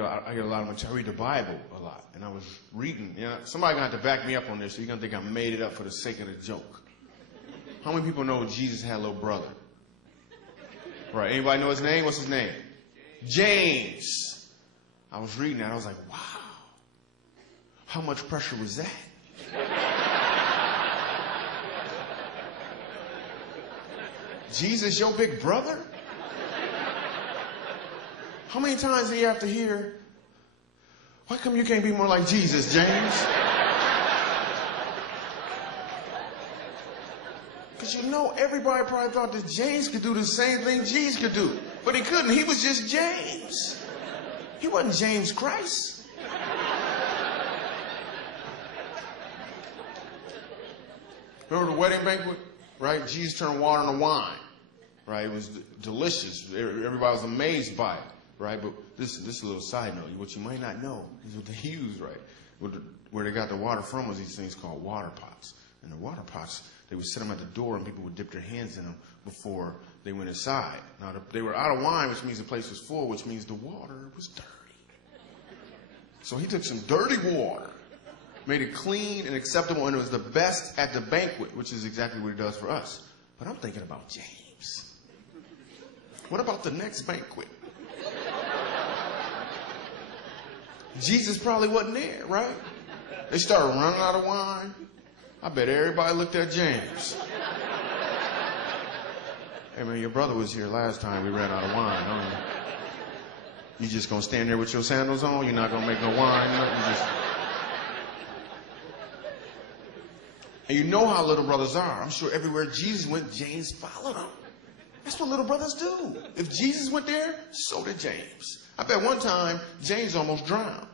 I get a lot of material. I read the Bible a lot. And I was reading, somebody going to have to back me up on this, so you're going to think I made it up for the sake of the joke. How many people know Jesus had a little brother? Right, anybody know his name? What's his name? James. I was reading that, I was like, wow. How much pressure was that? Jesus, your big brother? How many times do you have to hear, why come you can't be more like Jesus, James? Because everybody probably thought that James could do the same thing Jesus could do. But he couldn't. He was just James. He wasn't James Christ. Remember the wedding banquet? Right? Jesus turned water into wine. Right? It was delicious. Everybody was amazed by it. Right? But this is a little side note. What you might not know is what they used, right? Where they got the water from was these things called water pots. And the water pots, they would set them at the door and people would dip their hands in them before they went inside. Now, they were out of wine, which means the place was full, which means the water was dirty. So he took some dirty water, made it clean and acceptable, and it was the best at the banquet, which is exactly what he does for us. But I'm thinking about James. What about the next banquet? Jesus probably wasn't there, right? They started running out of wine. I bet everybody looked at James. Hey, man, your brother was here last time we ran out of wine, huh? You just gonna stand there with your sandals on? You're not gonna make no wine? And you know how little brothers are. I'm sure everywhere Jesus went, James followed him. That's what little brothers do. If Jesus went there, so did James. I bet one time James almost drowned.